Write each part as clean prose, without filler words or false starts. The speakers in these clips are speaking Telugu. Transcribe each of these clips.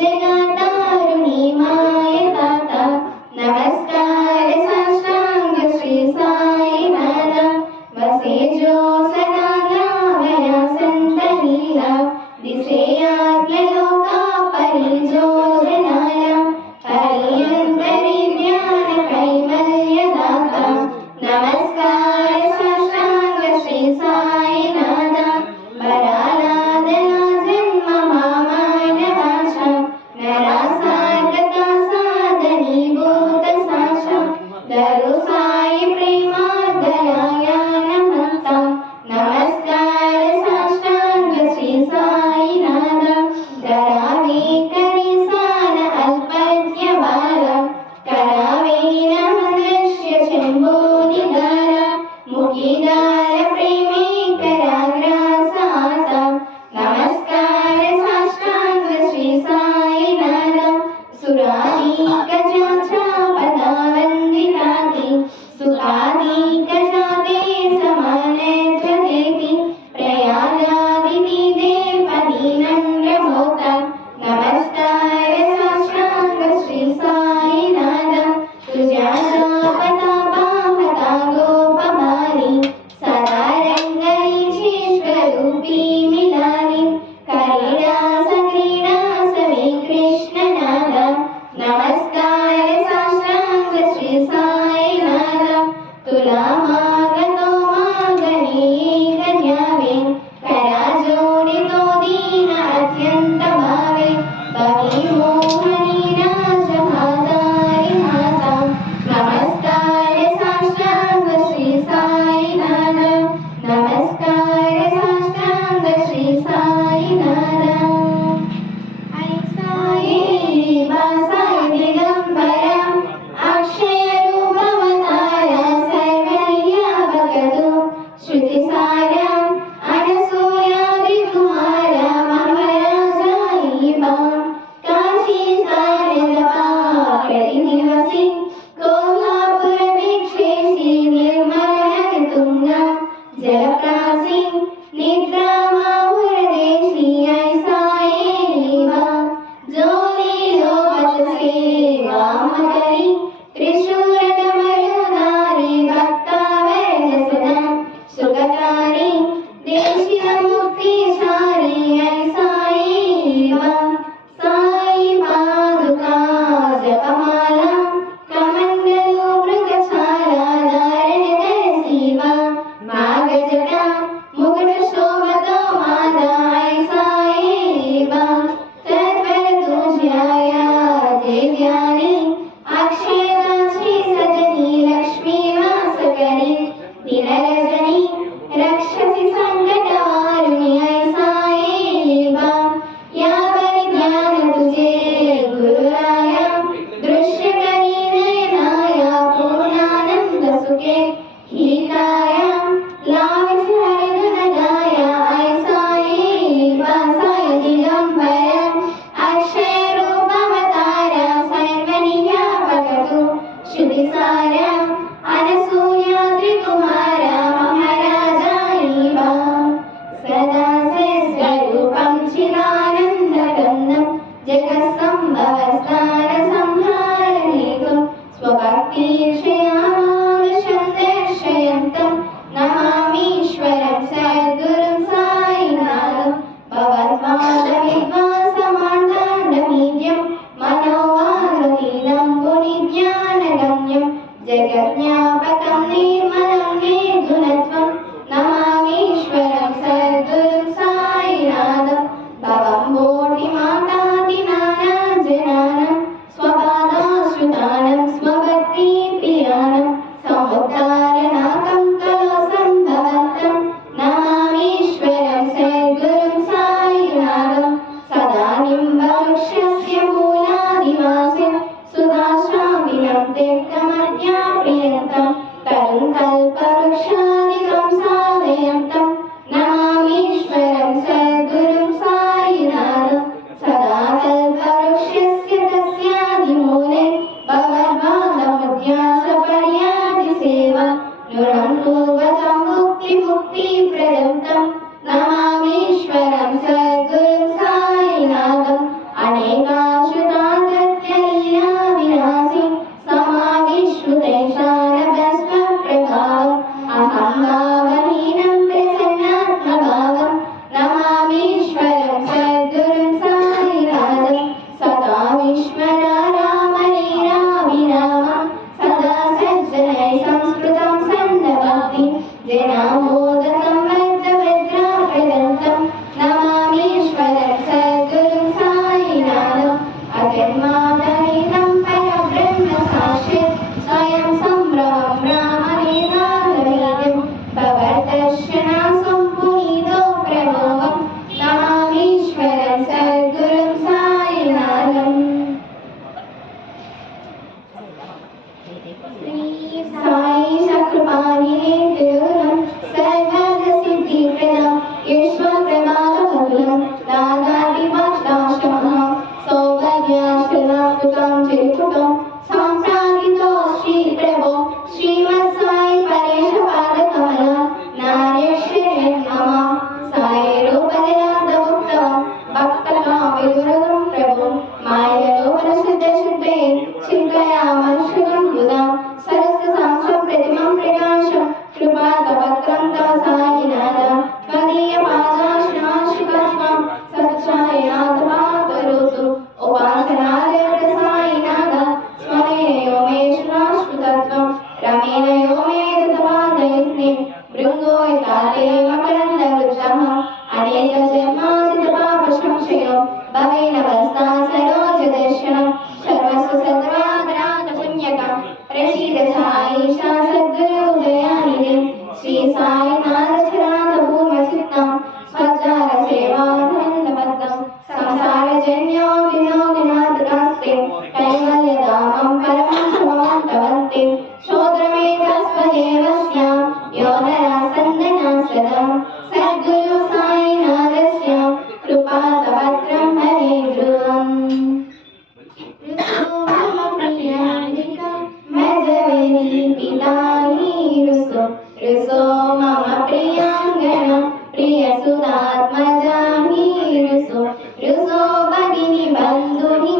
जगतारुणी माय ताता Shubha साईशा सद्गुरु दयानिधि श्री साईनाथ चरण भूमचित्तं स्वचार सेवानन्दपद्मं संसार जन्यो विनोदिनाथकास्ते कैवल्यधामं परमं समान्तवन्ते शोद्रमे तस्मदेवस्यां योधरासन्दना सदा सद्गुरु साईनाथस्य कृपातपत्रं हरे ध्रुवम् ऋसो मम प्रियांगना प्रियसुतात्मजाहि ऋसो ऋसो भगिनी बन्धुनि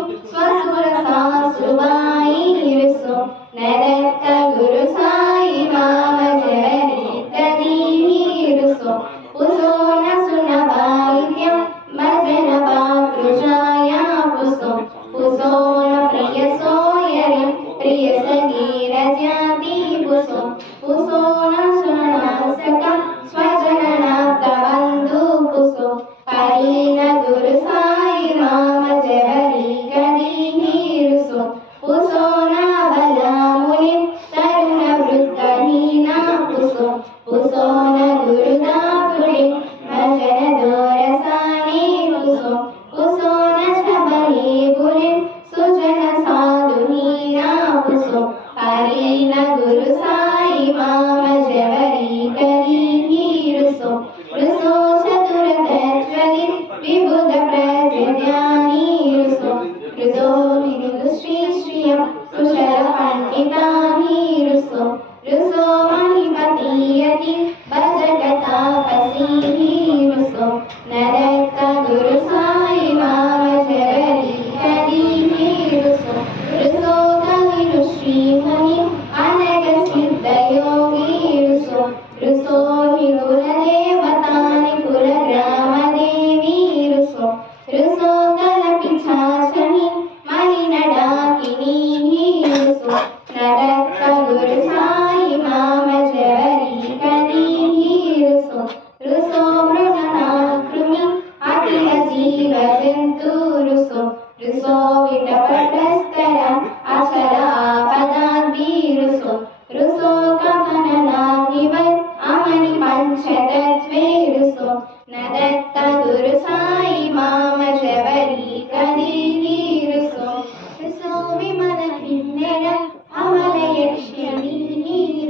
स्वसुरसासुवाई ऋसो नरत्त गुरु साई माम जरी तदीहि ऋसो पुसो न सुनवाइत्यं भजन पातृषाया पुसो पुसो न प्रियसो यरि प्रियसगीर जाति पुसो पुसो न सुनासका स्वजननाथ बन्धु पुसो करीन गुरु साई माम जरी कदीहि ऋसो पुसो न बलामुनि तरुण वृद्धहीना पुसो पुसो न गुरुदापुनि भजन दोरसानि पुसो पुसो न सबली पुनि सुजन साधुहीना पुसो करीन गुरु साई माम जरी कदीहि ऋसो ऋसो चतुरतत्त्वनि विबुध प्रज्ञानि ऋसो ऋसो विदुः श्री श्रियं कुशल पंडितानि ऋसो ऋसो मणिपतियति भजगतापसीहि ऋसो नरत्त गुरु साई माम जरी कदीहि ऋसो ऋसो कविनु श्रीमुनि अनग सिद्धयोगी ऋसो ऋसो निगुणदेवतानि कुलग्रामदेवी ऋसो ऋसो कलपिशाचनि मलिनडाकिनी ऋसो नरत्त गुरु साई माम जरी कदीहि ऋसो ऋसो मृगनाकृमि अखिल जीव जन्तु ऋसो ऋसो विटपटस्तर अचल आपदाद्रि ऋसो ऋसो कमननादिवत् अमनि पंचतत्त्वे ऋसो नदत्त गुरु साई माम जरी कदीहि ऋसो ऋसो विमल किन्नर अमल यक्ष्यणी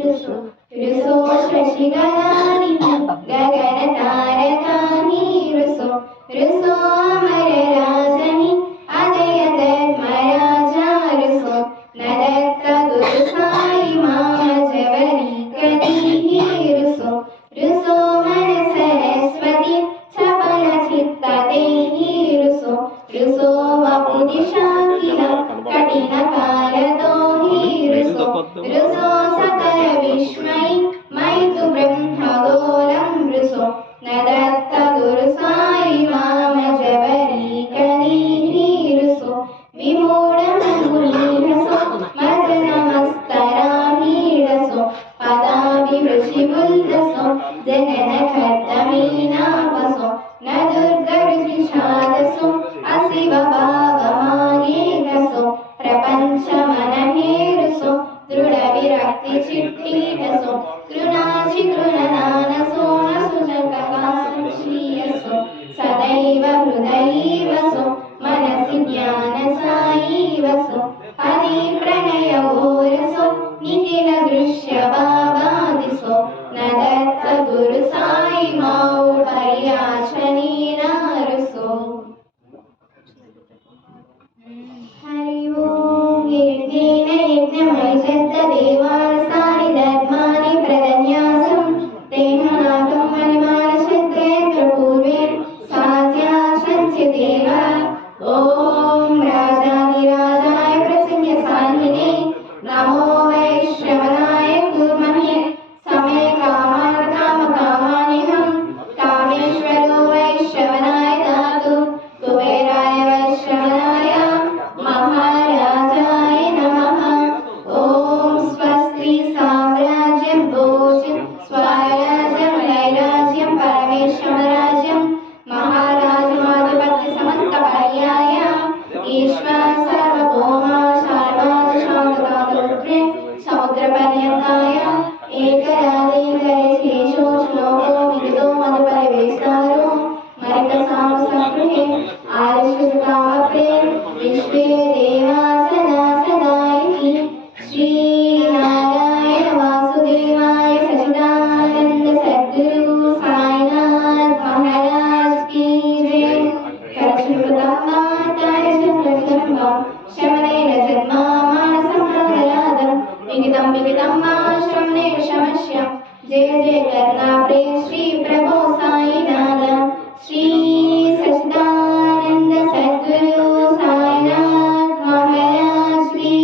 ऋसो ऋसो शशिगणानि गगन तारकानि ऋसो ऋसो अमर राजनि अदय धर्मराजा ऋसो नदत्त गुरु साई माम जरी कदीहि ऋसो ऋसो मन सरस्वती चपल चित्त देहि ऋसो ऋसो वपुदिशाकिल कठिन कालदोहि ऋसो ऋसो सकल विस्मयि मैतु ब्रह्मगोलं ऋसो नदत्त गुरु साई माम जरी कदीहि ऋसो विमूढमङ्गुली ऋसो मदनमस्तराणि ऋसो पदाभिवृषिबुल्लसो जगनकर्दमीना वसो न दुर्गऋषिषादसो अशिव भावमागे रसो प्रपञ्चमनहे ऋसो दृढविरक्ति चिट्टिरसो कृणाचि कृणनानसो न सुजगवासश्रीयसो सदैव हृदयीवसो मनसि ज्ञानसायीवसो हरि प्रणयवोरसो निखिल दृश्यभावादिसो नदत्त गुरु साई माउ परियाचनीना ऋसो हरि ओम यज्ञेन यज्ञमय जद्द देवासानि धर्माणि పర్యంతాయ ఏకరాదేశేషో శ్లోకో విదితో మధుపరివేస్తారో మరిత సామసంగృహే ఆదిశుద్ధావప్రే విశ్వే దేవా సదా సదా ఇతి శ్రీనారాయణ వాసుదేవాయ సచిదానంద సద్గురు సాయినాథ్ మహారాజ్ की जय करशुभदाताय शुभजन्म शमनेन जन्मा मानसंप्रदादं विगितं विगितं मा श्रवणेन शमश्य जय जय करुणाप्रे श्री प्रभो साईनाथ श्री सच्चिदानंद सद्गुरु साईनाथ महाराज की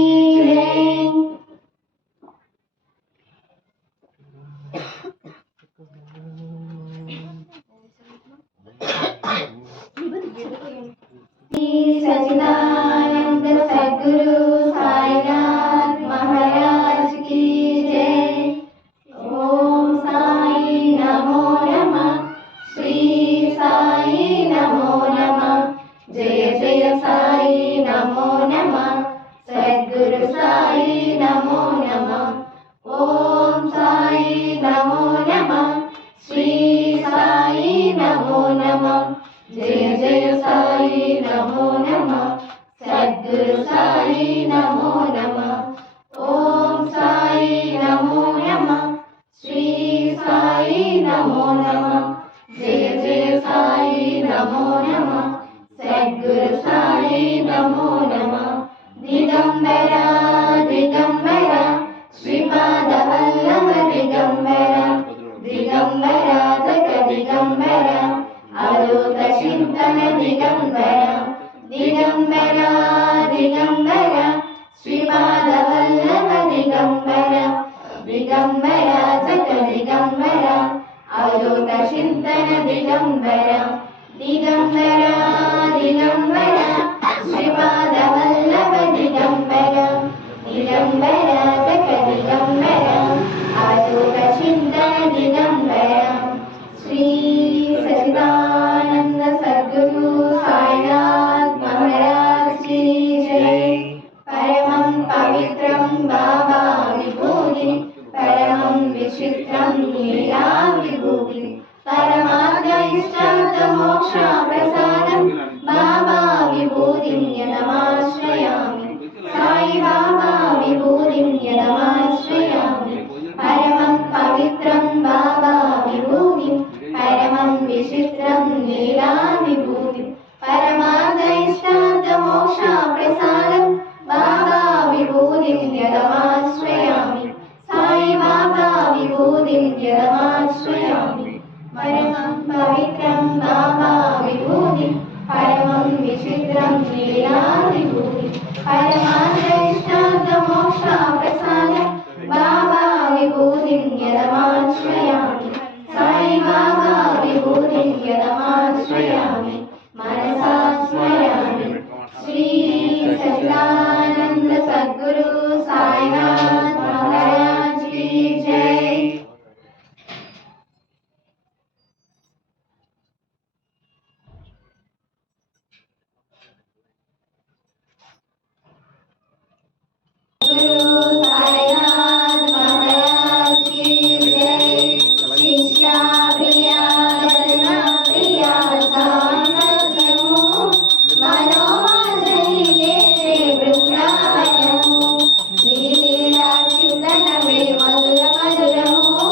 जय श्री सच्चिदानंद सद्गुरु साईनाथ महाराज की जय ओम साई नमो नमः श्री साई नमो नमः जय जय साई नमो नमः सद्गुरु साई नमो नमः ओम साई नमो नमः श्री साई नमो नमः जय जय साई नमो नमः सद्गुरु साई नमो नमः ओम साई नमो नमः श्री साई नमो नमः जय जय साई नमो नमः सद्गुरु साई नमो नमः दिगंबरा दिगंबरा श्रीपादवल्लभ दिगंबरा दिगंबरा जग दिगंबरा अवधूत चिंतन दिगंबरा दिगंबरा दिगंबरा श्रीपादवल्लभ दिगंबरा दिगंबरा जग दिगंबरा अवधूत चिंतन दिगंबरा दिगंबरा दिगंबरा श्रीपादवल्लभ दिगंबरा दिगंबरा जग दिगंबरा अवधूत चिंतन दिगंबरा श्री सच्चिदानंद सद्गुरु साईनाथ महाराज की जय परमं पवित्रं बाबा विभूति परमं विचित्रं लीला विभूति परमाद्य इष्टार्थमोक्ष प्रसादं बाबा विभूतिं यदमाश्रयामि साई बाबा विभूतिं यदमाश्रयामि परमं पवित्रं बाबा विभूतिं परमं विचित्रं लीला विभूति परमादयिष्टार्थमोक्ष प्रसादं बाबा विभूतिं यदमाश्रयामि साई बाबा विभूतिं यदमाश्रयामि परमं पवित्रं बाबा विभूतिं परमं विचित्रं लीला विभूति परमादयिष्टार्थमोक्ष प्रसादं बाबा विभूतिं यदमाश्रयामि साई बाबा विभूतिं यदमाश्रयामि मनसा स्मरामि श्री सच्चिदानंद सद्गुरु साईनाथ महाराज की जय गुरु साईनाथ महाराज की जय शिष्या प्रिया रत्ना प्रिया सामर्थ्यमो मनोवांछनीले वृंदावनमो नीलीला चिंतनमे मधुर मधुरमो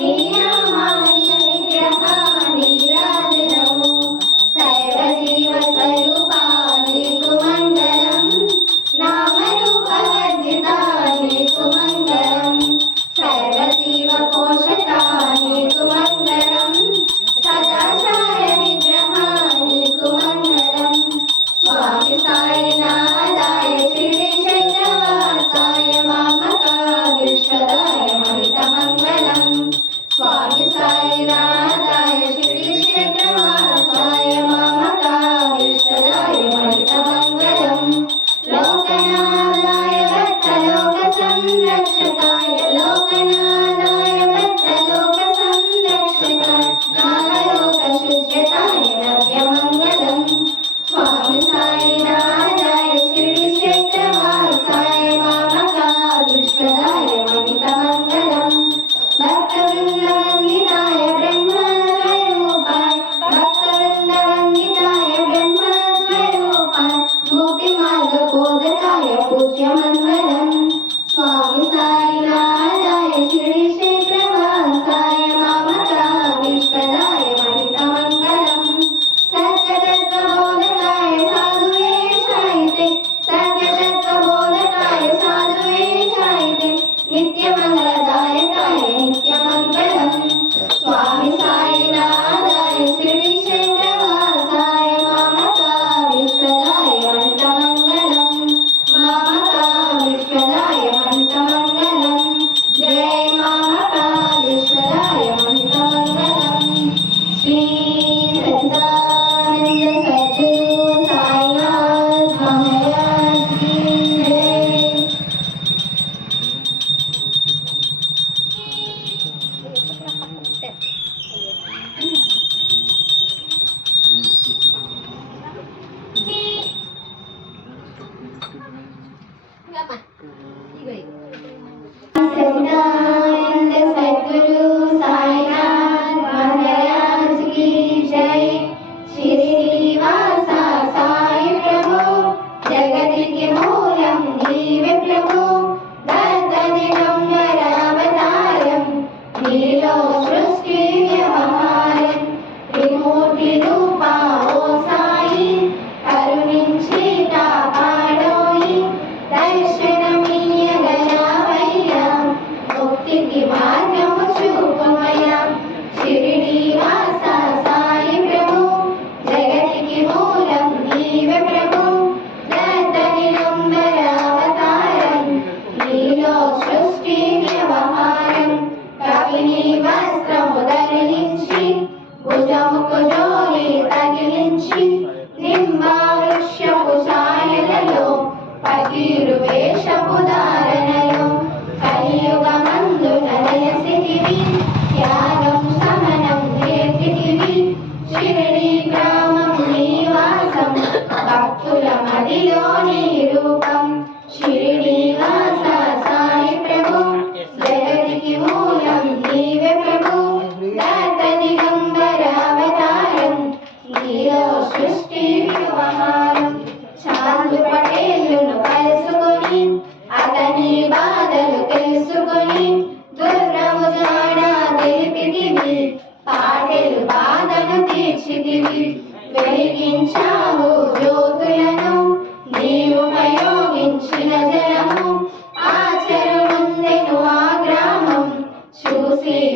नीनामाक्ष विग्रह नीराजनमो सर्वजीव स्वरूपा नीकु मंगलम नामरूपवर्जिता नीकु मंगलम सर्वजीव पोषका नीकु मंगलम सदाचार विग्रह नीकु मंगलम स्वामी साईनाथाय शिरडी चक्रवासाय वामकाभीष्टदाय महितमंगलम स्वामी साईनाथाय शिरडी चक्रवासाय वामकाभीष्टदाय महितमंगलम लोकनाथाय भक्तलोक संरक्षकाय लोकनाथाय भक्तलोक संरक्षकाय नागलोक शुद्धताय नव्यमंगलम स्वामी साईनाथाय शिरडी चक्रवासाय वामकाभीष्टदाय महितमंगलम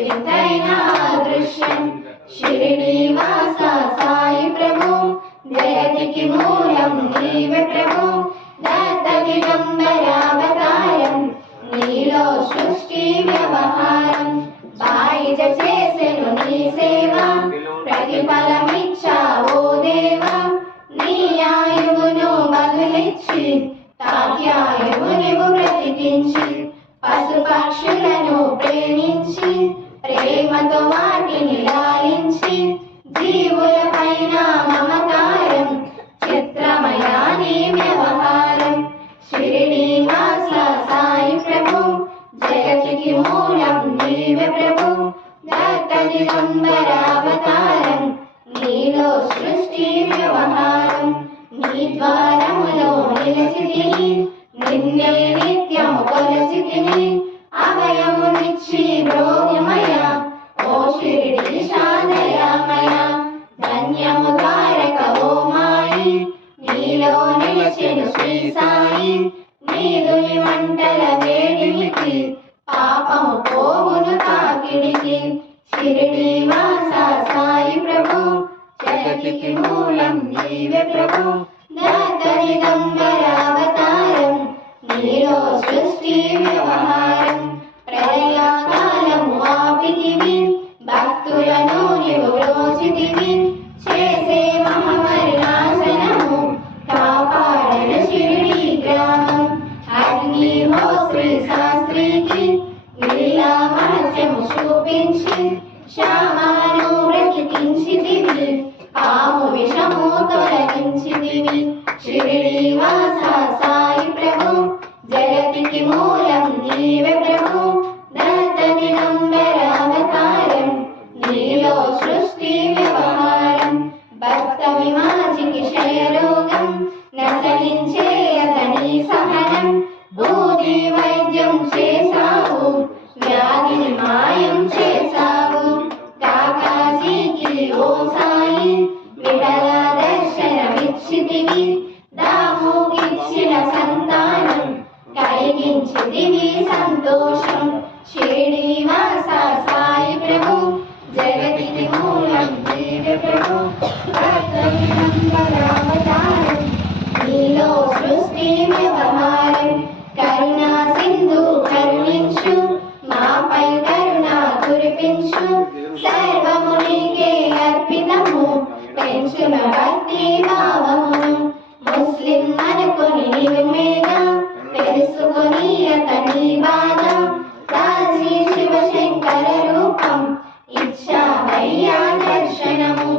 వింతైన దృశ్యం షిరిడీవాస సాయి ప్రభు జగతికి మూలం నీవే ప్రభు దత్త దిగంబరావతారం నీలో సృష్టి వ్యవహారం బాయిజ చేసెను నీ సేవ ప్రతిఫలమిచ్చావో దేవా నీ ఆయువును బదులిచ్చి తాత్యాయువునివు బ్రతికించి పశుపక్షులను ప్రేమించి ప్రేమతో వాటిని లాలించి జీవుల పైన మమకారం చిత్రమయాని వ్యవహారం షిరిడీవాస సాయి ప్రభు జగతికి మూలం నీవే ప్రభు దత్త దిగంబరావతారం నీలో సృష్టి వ్యవహారం నీ ద్వారములో నిలిచితిని నిన్నే నిత్యము కొలచితిని అభయమునిచ్చి బ్రోమయ ఓ షిరిడీశాదయామయ ధన్యము ద్వారక ఓ మాయి నీలో నిలిచెను శ్రీ సాయి నీదుని మంటల వేడికి పాపము పోవును తాకిడికి షిరిడీవాస సాయి ప్రభు జగతికి మూలం నీవే ప్రభు దత్త దిగంబరావతారం నీలో సృష్టి వ్యవహారం ప్రళయకాలము ఆపితివి భక్తులను నీవు బ్రోచితివి చేసే మహామరినాశనము కాపాడను షిరిడీ గ్రామం అగ్నిహోత్రి శాస్త్రికి లీలా మహత్యము చూపించి శ్యామను బ్రతికించితివి పాము విషము తొలగించితివి షిరిడీవాస సాయి ప్రభు జగతికి మూలం నీవే ప్రభు దత్త దిగంబరావతారం నీలో సృష్టి వ్యవహారం భక్త విమాజికి క్షయరోగం నశించే అతని సహనం బూది వైద్యం చేసావు వ్యాధిని మాయం చేసావు కాకాజీకి ఓ సాయి విఠల దర్శనమిచ్చితివి దాముకిచ్చిన సంతానం కలిగించితివి సంతోషం షిరిడీవాస సాయి ప్రభు జగతికి మూలం నీవే ప్రభు దత్త దిగంబరావతారం నీలో సృష్టి వ్యవహారం కరుణా సింధు కరుణించు మాపై కరుణ కురిపించు సర్వము నీకే అర్పితము పెంచున భక్తి భావమును ముస్లిం అనుకుని నీవు మీద తెలుసుకొని అతని బాధ కాశీ శివశంకర రూపం ఇచ్చావయ్యా దర్శనము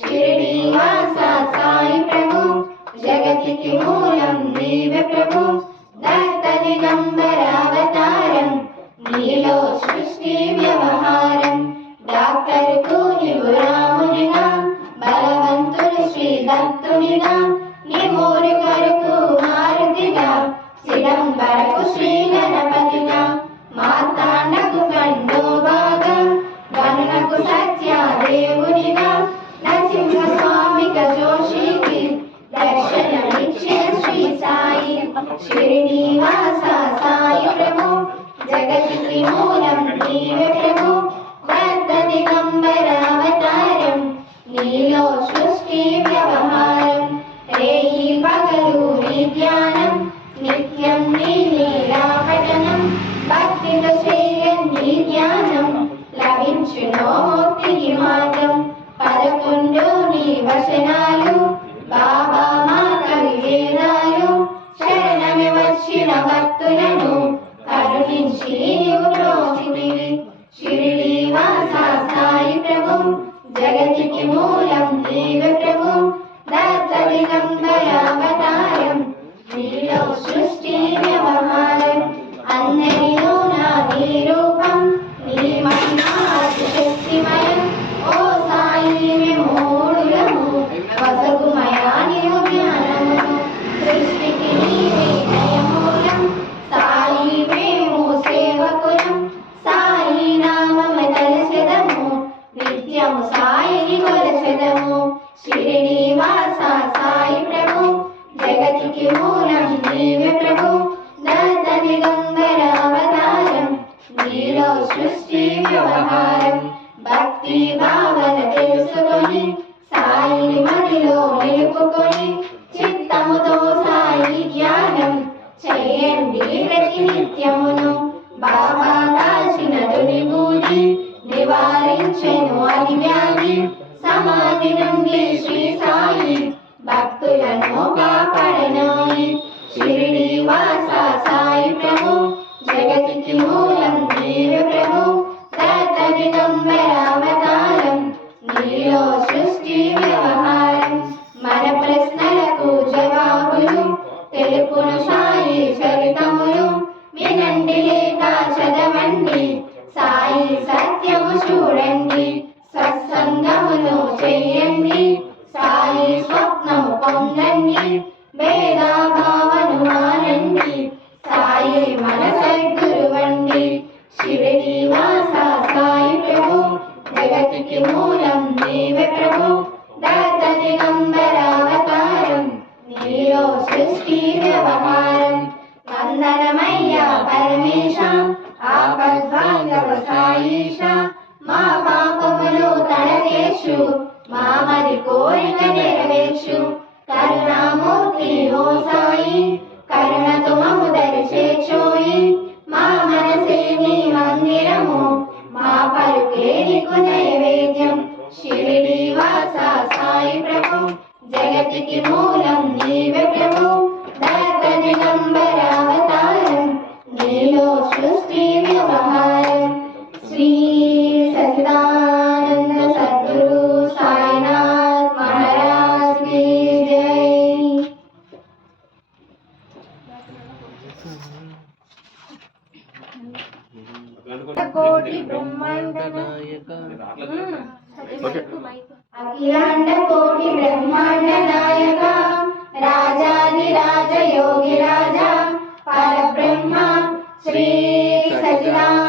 షిరిడీవాస సాయి ప్రభు జగతికి మూలం నీవే ప్రభు దత్త దిగంబరావతారం నీలో సృష్టి వ్యవహారం డాక్టర్కు నీవు రామునిగా బలవంతుడు శ్రీ దత్తునిగా నిమూరి కొరకు మారుతిగా సిదంబరకు శ్రీ గణపతిగా మార్తాండకు ఖండోబాగా గణనకు సత్యదేవునిగా నరసింహస్వామిక జోషికి దర్శనమిచ్చే శ్రీ సాయి షిరిడీవాస సాయి ప్రభు జగతికి మూలం నీవే ప్రభు దత్త దిగంబరావతారం నీలో సృష్టి వ్యవహారం రేయి పగలు నీ ధ్యానం నిత్యం నీ లీలాపఠనం భక్తితో చేయన్ నీ ధ్యానం లభించునో ముక్తికి మార్గం 11 నీ వచనాలు బాబా మాత వేదాలు శరణమి వచ్చిన భక్తులను కరుణించి నీవు బ్రోచితివి షిరిడీవాస సాయి ప్రభు జగతికి మూలం నీవే ప్రభు దత్త దిగంబరావతారం నీలో సృష్టి వ్యవహారం అందరిలో నా నీ రూపం నీ మహిమా శక్తిమయం ఓ సాయి మూడులము వసగుమయా నీవు జ్ఞానమును సృష్టికి నీవే నయమూలం సాయి మేము సేవకు నీలో సృష్టి వ్యవహారం భక్తి భావన తెలుసుకొని సాయిని మదిలో నిలుపుకొని చిత్తముతో సాయి ధ్యానం చేయండి ప్రతి నిత్యమును బాబా కాల్చిన తునిబూది నివారించెను అది వ్యాధి సమాధి నుండి శ్రీ సాయి భక్తులను కాపాడనోయి షిరిడి వాస సాయి ప్రభు జగతికి మూలం నీవే ప్రభు దత్త దిగంబర అవతారం నీలో సృష్టి వ్యవహారం మన ప్రశ్నలకు జవాబులు తెలుపును సాయి చరితములు వినండి లేక చదవండి సాయి సత్యము చూడండి సత్సంగమును చెయ్యండి సాయి స్వప్నము పొందండి భేదాభావను మానండి సాయి మన సద్గురువండి షిరిడి వాస సాయి ప్రభు జగతికి మూలం నీవే ప్రభు దత్త దిగంబర అవతారం నీలో సృష్టి వ్యవహారం వందనమయ్యా పరమేశ ఆపద్బాంధవ సాయిష మా పాపములు తడవేషు మా మరి కోరిక నెరవేర్చు కరుణామూర్తి ఓ సాయి కరుణతో మము దరిచేర్చోయి మా మనసే నీ మందిరము మా పలుకే నీకు నైవేద్యం షిరిడి వాస సాయి ప్రభు జగతికి మూలం నీవే ప్రభు దత్త దిగంబర అవతారం నీలో సృష్టి వ్యవహారం శ్రీ సచిదానంద సద్గురు సాయినాథ్ మహారాజ్ की जय। కోటి బ్రహ్మాండ అఖిలాండ కోటి బ్రహ్మాండ నాయక రాజాది రాజ యోగి రాజా పరబ్రహ్మ శ్రీ సచిదానంద